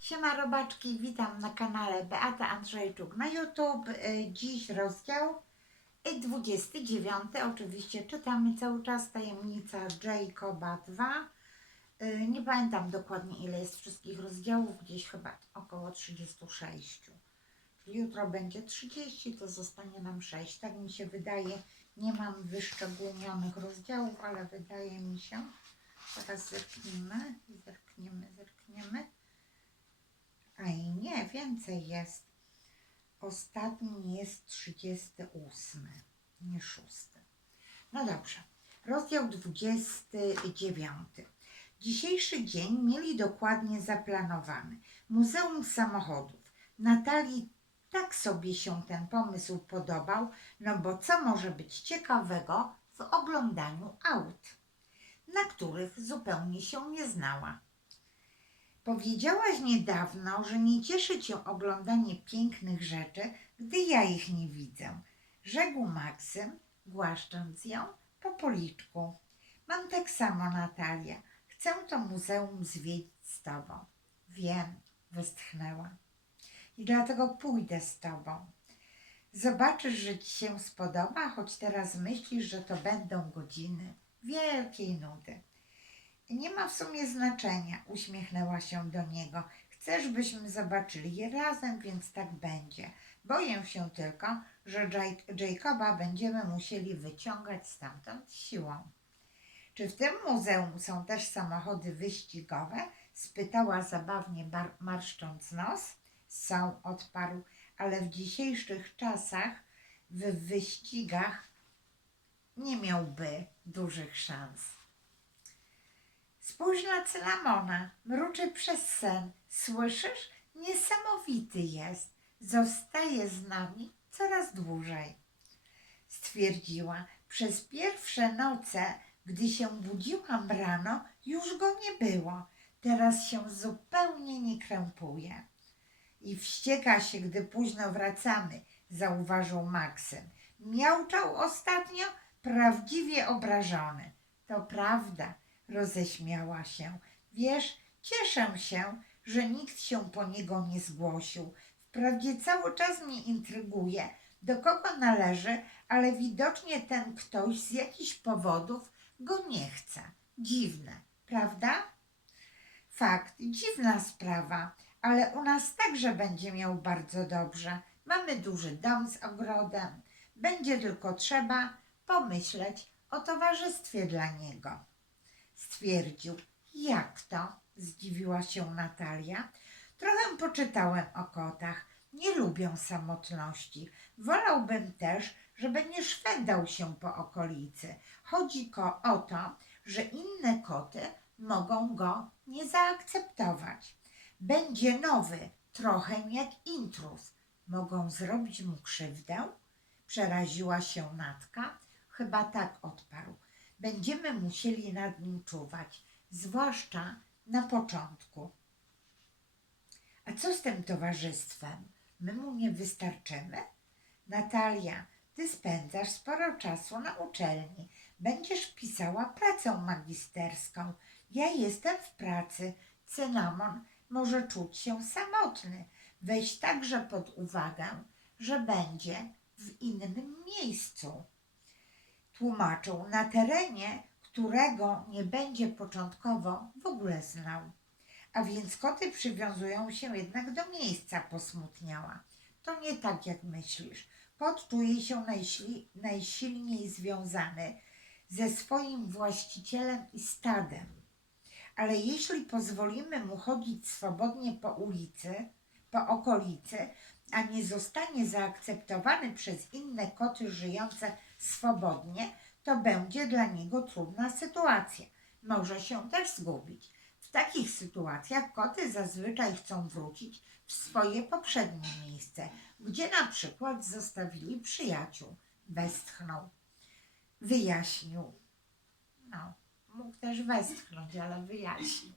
Siema robaczki, witam na kanale Beata Andrzejczuk na YouTube. Y, Dziś rozdział y, 29. Oczywiście czytamy cały czas Tajemnica Jacoba 2. Y, Nie pamiętam dokładnie ile jest wszystkich rozdziałów, gdzieś chyba około 36. Czyli jutro będzie 30, to zostanie nam 6. Tak mi się wydaje. Nie mam wyszczególnionych rozdziałów, ale wydaje mi się. Teraz zerknijmy, zerkniemy, zerkniemy. A i nie, więcej jest. Ostatni jest 38, nie 6. No dobrze. Rozdział 29. Dzisiejszy dzień mieli dokładnie zaplanowany. Muzeum Samochodów. Natalii tak sobie się ten pomysł podobał, no bo co może być ciekawego w oglądaniu aut, na których zupełnie się nie znała. Powiedziałaś niedawno, że nie cieszy cię oglądanie pięknych rzeczy, gdy ja ich nie widzę, rzekł Maksym, głaszcząc ją po policzku. Mam tak samo, Natalia. Chcę to muzeum zwiedzić z tobą. Wiem, westchnęła. I dlatego pójdę z tobą. Zobaczysz, że ci się spodoba, choć teraz myślisz, że to będą godziny wielkiej nudy. Nie ma w sumie znaczenia, uśmiechnęła się do niego. Chcesz, byśmy zobaczyli je razem, więc tak będzie. Boję się tylko, że Jacoba będziemy musieli wyciągać stamtąd siłą. Czy w tym muzeum są też samochody wyścigowe? spytała zabawnie marszcząc nos. Są, odparł, ale w dzisiejszych czasach w wyścigach nie miałby dużych szans. Spójrz na cynamona, mruczy przez sen. Słyszysz? Niesamowity jest. Zostaje z nami coraz dłużej. Stwierdziła, przez pierwsze noce, gdy się budziłam rano, już go nie było. Teraz się zupełnie nie krępuje. I wścieka się, gdy późno wracamy, zauważył Maksym. Miałczał ostatnio prawdziwie obrażony. To prawda, roześmiała się. Wiesz, cieszę się, że nikt się po niego nie zgłosił. Wprawdzie cały czas mnie intryguje, do kogo należy, ale widocznie ten ktoś z jakichś powodów go nie chce. Dziwne, prawda? Fakt, dziwna sprawa, ale u nas także będzie miał bardzo dobrze. Mamy duży dom z ogrodem. Będzie tylko trzeba pomyśleć o towarzystwie dla niego. Stwierdził, jak to? Zdziwiła się Natalia. Trochę poczytałem o kotach. Nie lubią samotności. Wolałbym też, żeby nie szwendał się po okolicy. Chodzi ko o to, że inne koty mogą go nie zaakceptować. Będzie nowy, trochę jak intruz. Mogą zrobić mu krzywdę? Przeraziła się Natka. Chyba tak odparł. Będziemy musieli nad nim czuwać, zwłaszcza na początku. A co z tym towarzystwem? My mu nie wystarczymy? Natalia, ty spędzasz sporo czasu na uczelni. Będziesz pisała pracę magisterską. Ja jestem w pracy. Cynamon może czuć się samotny. Weź także pod uwagę, że będzie w innym miejscu. Tłumaczył na terenie, którego nie będzie początkowo w ogóle znał. A więc koty przywiązują się jednak do miejsca, posmutniała. To nie tak, jak myślisz. Kot czuje się najśli, najsilniej związany ze swoim właścicielem i stadem. Ale jeśli pozwolimy mu chodzić swobodnie po ulicy, po okolicy, a nie zostanie zaakceptowany przez inne koty żyjące swobodnie, to będzie dla niego trudna sytuacja. Może się też zgubić. W takich sytuacjach koty zazwyczaj chcą wrócić w swoje poprzednie miejsce, gdzie na przykład zostawili przyjaciół. Westchnął. Wyjaśnił. No, mógł też westchnąć, ale wyjaśnił.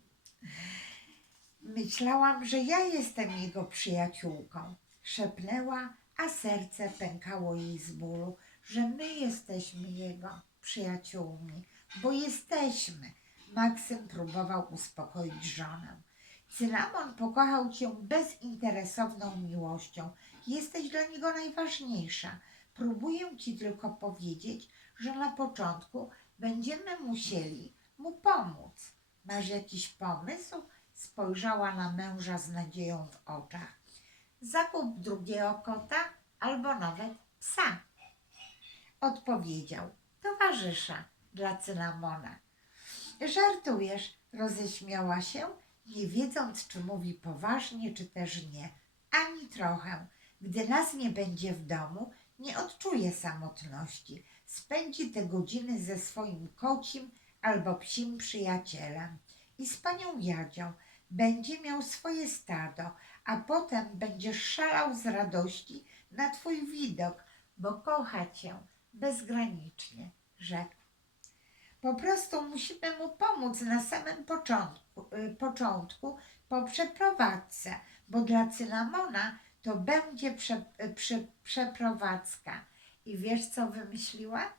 Myślałam, że ja jestem jego przyjaciółką. Szepnęła, a serce pękało jej z bólu, że my jesteśmy jego przyjaciółmi, bo jesteśmy. Maksym próbował uspokoić żonę. Cynamon pokochał cię bezinteresowną miłością. Jesteś dla niego najważniejsza. Próbuję ci tylko powiedzieć, że na początku będziemy musieli mu pomóc. Masz jakiś pomysł? Spojrzała na męża z nadzieją w oczach. Zakup drugiego kota albo nawet psa. Odpowiedział towarzysza dla cynamona. Żartujesz, roześmiała się, nie wiedząc, czy mówi poważnie, czy też nie. Ani trochę. Gdy nas nie będzie w domu, nie odczuje samotności. Spędzi te godziny ze swoim kocim albo psim przyjacielem i z panią Jadzią. Będzie miał swoje stado, a potem będziesz szalał z radości na twój widok, bo kocha cię bezgranicznie, rzekł. Po prostu musimy mu pomóc na samym początku, y, początku po przeprowadzce, bo dla cynamona to będzie prze, y, przeprowadzka. I wiesz, co wymyśliła?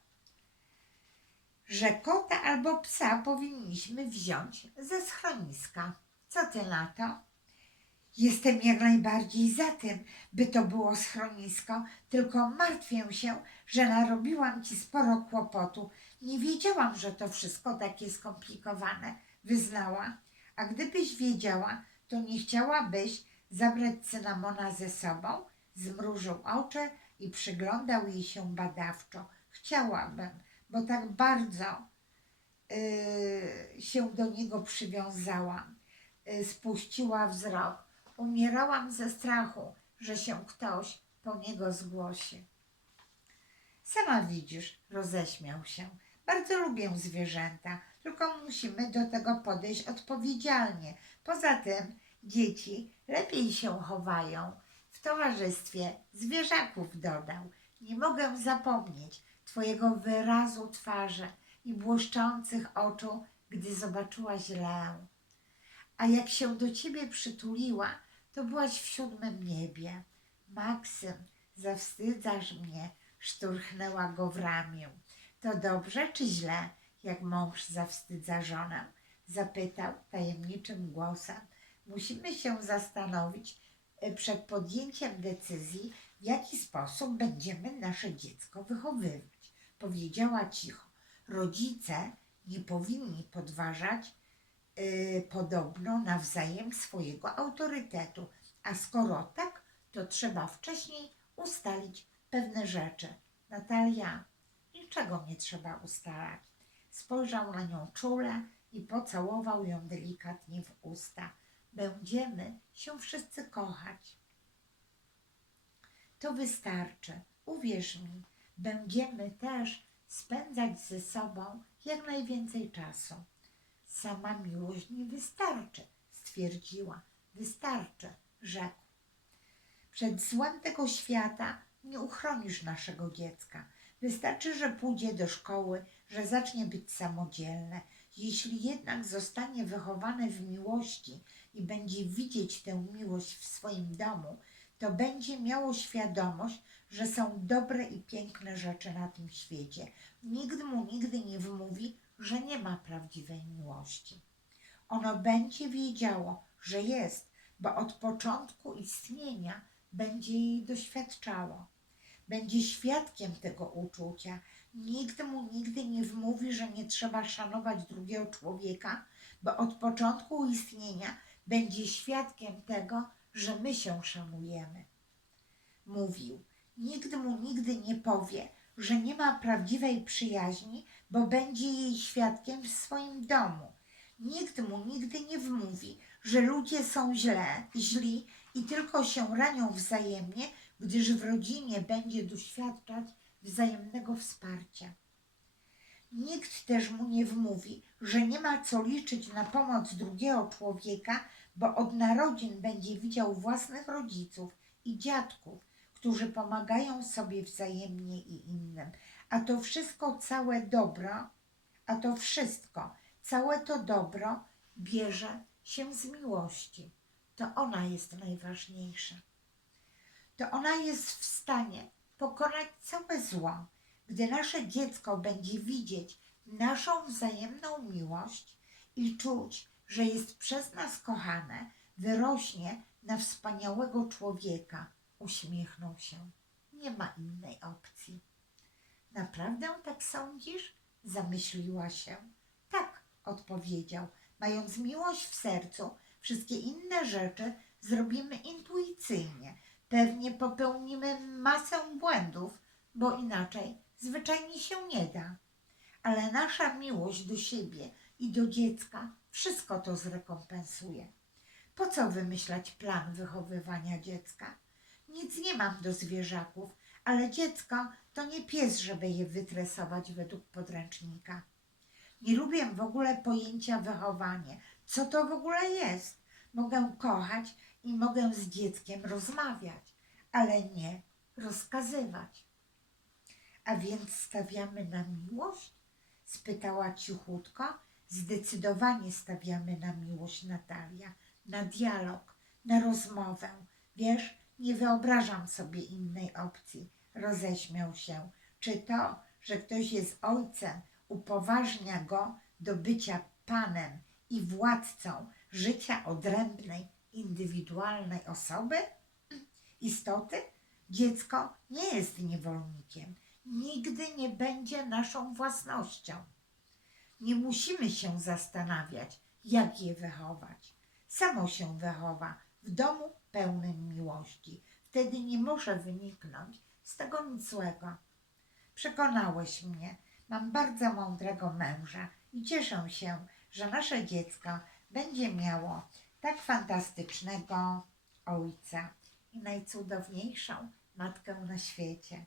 Że kota albo psa powinniśmy wziąć ze schroniska. Co ty na to? Jestem jak najbardziej za tym, by to było schronisko, tylko martwię się, że narobiłam ci sporo kłopotu. Nie wiedziałam, że to wszystko takie skomplikowane, wyznała. A gdybyś wiedziała, to nie chciałabyś zabrać cynamona ze sobą? Zmrużył oczy i przyglądał jej się badawczo. Chciałabym, bo tak bardzo yy, się do niego przywiązałam. Yy, spuściła wzrok. Umierałam ze strachu, że się ktoś po niego zgłosi. Sama widzisz, roześmiał się. Bardzo lubię zwierzęta, tylko musimy do tego podejść odpowiedzialnie. Poza tym dzieci lepiej się chowają w towarzystwie zwierzaków, dodał. Nie mogę zapomnieć twojego wyrazu twarzy i błyszczących oczu, gdy zobaczyłaś Leę. A jak się do ciebie przytuliła, to byłaś w siódmym niebie. Maksym, zawstydzasz mnie, szturchnęła go w ramię. To dobrze czy źle, jak mąż zawstydza żonę? Zapytał tajemniczym głosem. Musimy się zastanowić e, przed podjęciem decyzji, w jaki sposób będziemy nasze dziecko wychowywać. Powiedziała cicho. Rodzice nie powinni podważać podobno nawzajem swojego autorytetu. A skoro tak, to trzeba wcześniej ustalić pewne rzeczy. Natalia, niczego nie trzeba ustalać. Spojrzał na nią czule i pocałował ją delikatnie w usta. Będziemy się wszyscy kochać. To wystarczy. Uwierz mi, będziemy też spędzać ze sobą jak najwięcej czasu. Sama miłość nie wystarczy, stwierdziła. Wystarczy, rzekł. Przed złem tego świata nie uchronisz naszego dziecka. Wystarczy, że pójdzie do szkoły, że zacznie być samodzielne. Jeśli jednak zostanie wychowane w miłości i będzie widzieć tę miłość w swoim domu, to będzie miało świadomość, że są dobre i piękne rzeczy na tym świecie. Nikt mu nigdy nie wmówi, że nie ma prawdziwej miłości. Ono będzie wiedziało, że jest, bo od początku istnienia będzie jej doświadczało. Będzie świadkiem tego uczucia. Nikt mu nigdy nie wmówi, że nie trzeba szanować drugiego człowieka, bo od początku istnienia będzie świadkiem tego, że my się szanujemy. Mówił, nikt mu nigdy nie powie, że nie ma prawdziwej przyjaźni, bo będzie jej świadkiem w swoim domu. Nikt mu nigdy nie wmówi, że ludzie są źle, źli i tylko się ranią wzajemnie, gdyż w rodzinie będzie doświadczać wzajemnego wsparcia. Nikt też mu nie wmówi, że nie ma co liczyć na pomoc drugiego człowieka, bo od narodzin będzie widział własnych rodziców i dziadków, którzy pomagają sobie wzajemnie i innym. A to wszystko całe dobro, a to wszystko, całe to dobro bierze się z miłości. To ona jest najważniejsza. To ona jest w stanie pokonać całe zło. Gdy nasze dziecko będzie widzieć naszą wzajemną miłość i czuć, że jest przez nas kochane, wyrośnie na wspaniałego człowieka. Uśmiechnął się. Nie ma innej opcji. Naprawdę tak sądzisz? Zamyśliła się. Tak, odpowiedział. Mając miłość w sercu, wszystkie inne rzeczy zrobimy intuicyjnie. Pewnie popełnimy masę błędów, bo inaczej zwyczajnie się nie da. Ale nasza miłość do siebie i do dziecka wszystko to zrekompensuje. Po co wymyślać plan wychowywania dziecka? Nic nie mam do zwierzaków, ale dziecko to nie pies, żeby je wytresować według podręcznika. Nie lubię w ogóle pojęcia wychowanie. Co to w ogóle jest? Mogę kochać i mogę z dzieckiem rozmawiać, ale nie rozkazywać. A więc stawiamy na miłość? spytała cichutko. Zdecydowanie stawiamy na miłość, Natalia, na dialog, na rozmowę. Wiesz, nie wyobrażam sobie innej opcji. Roześmiał się. Czy to, że ktoś jest ojcem, upoważnia go do bycia panem i władcą życia odrębnej, indywidualnej osoby? Istoty? Dziecko nie jest niewolnikiem. Nigdy nie będzie naszą własnością. Nie musimy się zastanawiać, jak je wychować. Samo się wychowa w domu pełnym miłości. Wtedy nie może wyniknąć z tego nic złego. Przekonałeś mnie. Mam bardzo mądrego męża i cieszę się, że nasze dziecko będzie miało tak fantastycznego ojca i najcudowniejszą matkę na świecie.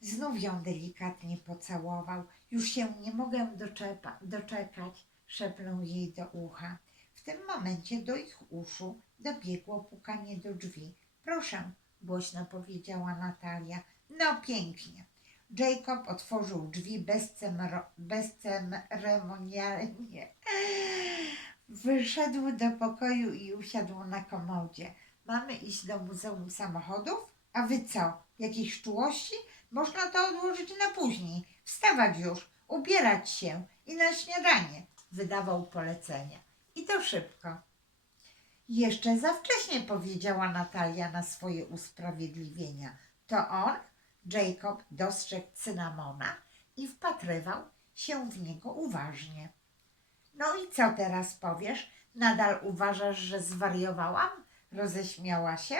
Znów ją delikatnie pocałował. Już się nie mogę doczepa, doczekać, szepnął jej do ucha. W tym momencie do ich uszu dobiegło pukanie do drzwi. Proszę, głośno powiedziała Natalia. No pięknie. Jacob otworzył drzwi bezceremonialnie. Wyszedł do pokoju i usiadł na komodzie. Mamy iść do Muzeum Samochodów? A wy co? Jakieś czułości? Można to odłożyć na później. Wstawać już, ubierać się i na śniadanie. Wydawał polecenia. I to szybko. Jeszcze za wcześnie powiedziała Natalia na swoje usprawiedliwienia. To on, Jacob, dostrzegł cynamona i wpatrywał się w niego uważnie. No i co teraz powiesz? Nadal uważasz, że zwariowałam? Roześmiała się.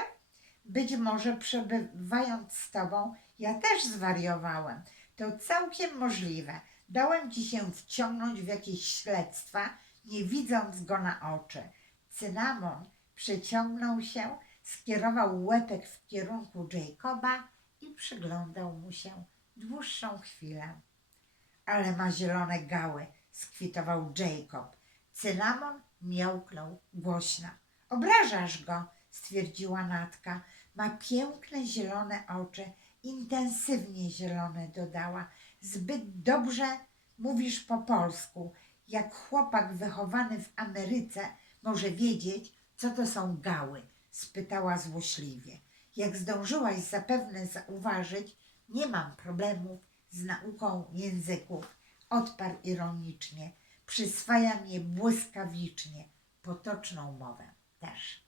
Być może przebywając z tobą, ja też zwariowałem. To całkiem możliwe. Dałem ci się wciągnąć w jakieś śledztwa, nie widząc go na oczy. Cynamon przyciągnął się, skierował łepek w kierunku Jacoba i przyglądał mu się dłuższą chwilę. Ale ma zielone gały, skwitował Jacob. Cynamon miałknął głośno. Obrażasz go, stwierdziła Natka. Ma piękne zielone oczy, intensywnie zielone, dodała. Zbyt dobrze mówisz po polsku. Jak chłopak wychowany w Ameryce może wiedzieć, co to są gały? spytała złośliwie. Jak zdążyłaś zapewne zauważyć, nie mam problemów z nauką języków, odparł ironicznie. Przyswajam je błyskawicznie, potoczną mowę też.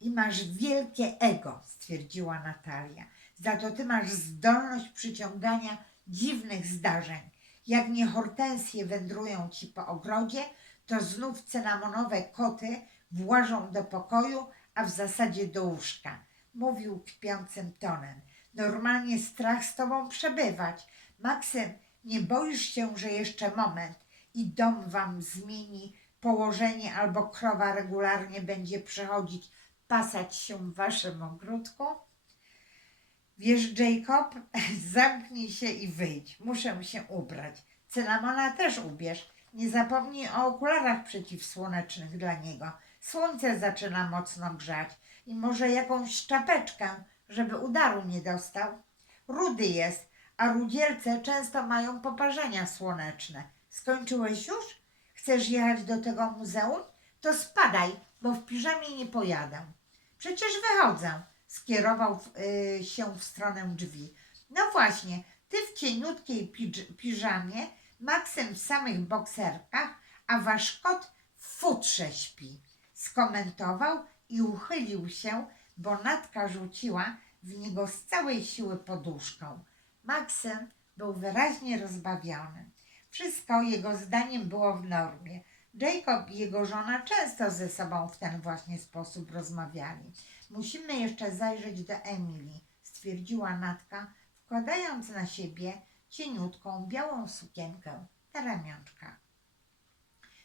I masz wielkie ego, stwierdziła Natalia. Za to ty masz zdolność przyciągania dziwnych zdarzeń. Jak nie hortensje wędrują ci po ogrodzie, to znów cynamonowe koty włażą do pokoju, a w zasadzie do łóżka. Mówił kpiącym tonem. Normalnie strach z tobą przebywać. Maksym, nie boisz się, że jeszcze moment i dom wam zmieni położenie albo krowa regularnie będzie przychodzić pasać się w waszym ogródku? Wiesz, Jacob, zamknij się i wyjdź. Muszę się ubrać. Cynamona też ubierz. Nie zapomnij o okularach przeciwsłonecznych dla niego. Słońce zaczyna mocno grzać i może jakąś czapeczkę, żeby udaru nie dostał. Rudy jest, a rudzielce często mają poparzenia słoneczne. Skończyłeś już? Chcesz jechać do tego muzeum? To spadaj, bo w piżamie nie pojadę. Przecież wychodzę. Skierował y, się w stronę drzwi. No właśnie, ty w cieniutkiej piżamie, Maksym w samych bokserkach, a wasz kot w futrze śpi. skomentował i uchylił się, bo Natka rzuciła w niego z całej siły poduszką. Maksym był wyraźnie rozbawiony. Wszystko jego zdaniem było w normie. Jacob i jego żona często ze sobą w ten właśnie sposób rozmawiali. Musimy jeszcze zajrzeć do Emilii, stwierdziła Natka, wkładając na siebie cieniutką białą sukienkę na ramionczkach.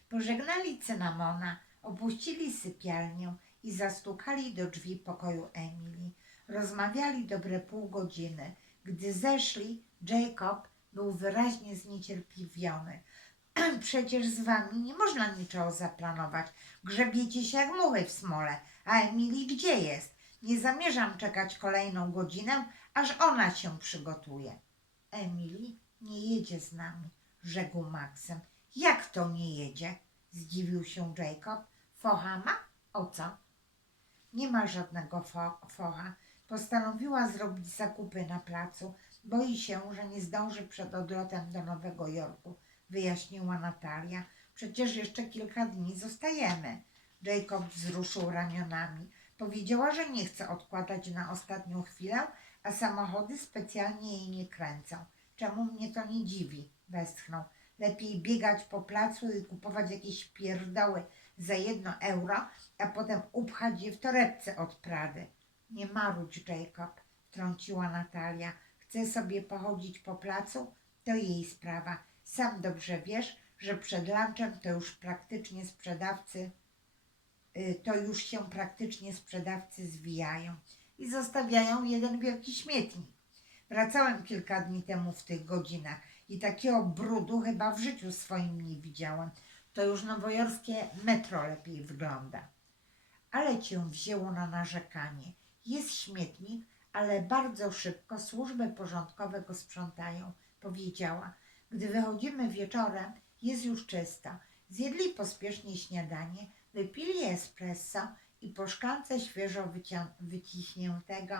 Pożegnali Cynamona, opuścili sypialnię i zastukali do drzwi pokoju Emilii. Rozmawiali dobre pół godziny. Gdy zeszli, Jacob był wyraźnie zniecierpliwiony. Przecież z wami nie można niczego zaplanować. Grzebiecie się jak muchy w smole. A Emilii gdzie jest? Nie zamierzam czekać kolejną godzinę, aż ona się przygotuje. Emily nie jedzie z nami, rzekł Maksym. Jak to nie jedzie? Zdziwił się Jacob. Focha ma? O co? Nie ma żadnego fo- focha. Postanowiła zrobić zakupy na placu. Boi się, że nie zdąży przed odlotem do Nowego Jorku, wyjaśniła Natalia. Przecież jeszcze kilka dni zostajemy. Jacob wzruszył ramionami. Powiedziała, że nie chce odkładać na ostatnią chwilę, a samochody specjalnie jej nie kręcą. Czemu mnie to nie dziwi? Westchnął. Lepiej biegać po placu i kupować jakieś pierdoły za jedno euro, a potem upchać je w torebce od Prady. Nie marudź, Jacob, wtrąciła Natalia. Chce sobie pochodzić po placu? To jej sprawa. Sam dobrze wiesz, że przed lunchem to już praktycznie sprzedawcy, y, to już się praktycznie sprzedawcy zwijają i zostawiają jeden wielki śmietnik. Wracałem kilka dni temu w tych godzinach i takiego brudu chyba w życiu swoim nie widziałem. To już nowojorskie metro lepiej wygląda. Ale cię wzięło na narzekanie. Jest śmietnik, ale bardzo szybko służby porządkowe go sprzątają, powiedziała. Gdy wychodzimy wieczorem, jest już czysto. Zjedli pospiesznie śniadanie, wypili espresso i po szklance świeżo wyciśniętego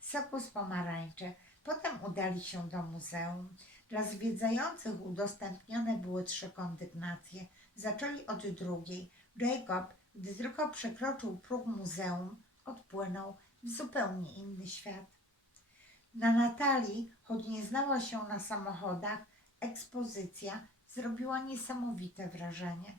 soku z pomarańczy. Potem udali się do muzeum. Dla zwiedzających udostępnione były trzy kondygnacje. Zaczęli od drugiej. Jacob, gdy tylko przekroczył próg muzeum, odpłynął w zupełnie inny świat. Na Natalii, choć nie znała się na samochodach, ekspozycja zrobiła niesamowite wrażenie.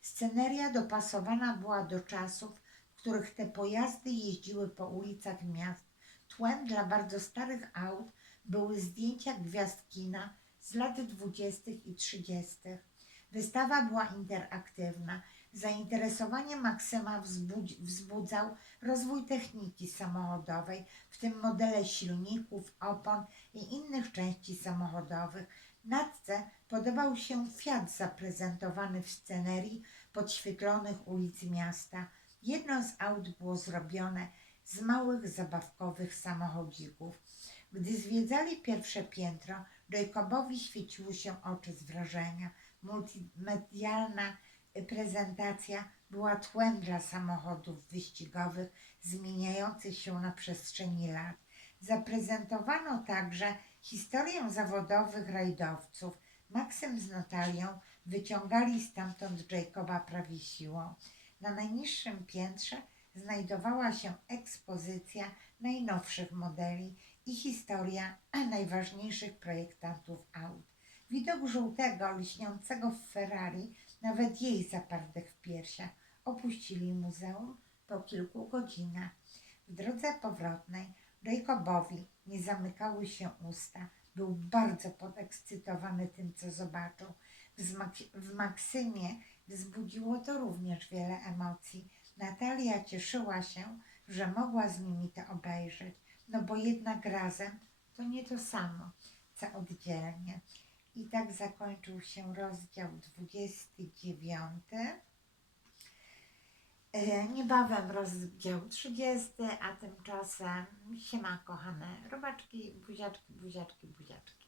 Sceneria dopasowana była do czasów, których te pojazdy jeździły po ulicach miast. Tłem dla bardzo starych aut były zdjęcia gwiazd kina z lat dwudziestych i trzydziestych. Wystawa była interaktywna. Zainteresowanie Maksyma wzbudzał rozwój techniki samochodowej, w tym modele silników, opon i innych części samochodowych. Natce podobał się Fiat zaprezentowany w scenerii podświetlonych ulic miasta. Jedno z aut było zrobione z małych zabawkowych samochodzików. Gdy zwiedzali pierwsze piętro, Jacobowi świeciły się oczy z wrażenia. Multimedialna prezentacja była tłem dla samochodów wyścigowych zmieniających się na przestrzeni lat. Zaprezentowano także historię zawodowych rajdowców. Maksym z Natalią wyciągali stamtąd Jacoba prawie siłą. Na najniższym piętrze znajdowała się ekspozycja najnowszych modeli i historia najważniejszych projektantów aut. Widok żółtego, lśniącego w Ferrari nawet jej zaparł dech w piersiach. Opuścili muzeum po kilku godzinach. W drodze powrotnej Jacobowi nie zamykały się usta. Był bardzo podekscytowany tym, co zobaczył. W Maksymie wzbudziło to również wiele emocji. Natalia cieszyła się, że mogła z nimi to obejrzeć, no bo jednak razem to nie to samo, co oddzielnie. I tak zakończył się rozdział 29. E, Niebawem rozdział 30, a tymczasem siema kochane robaczki, buziaczki, buziaczki, buziaczki.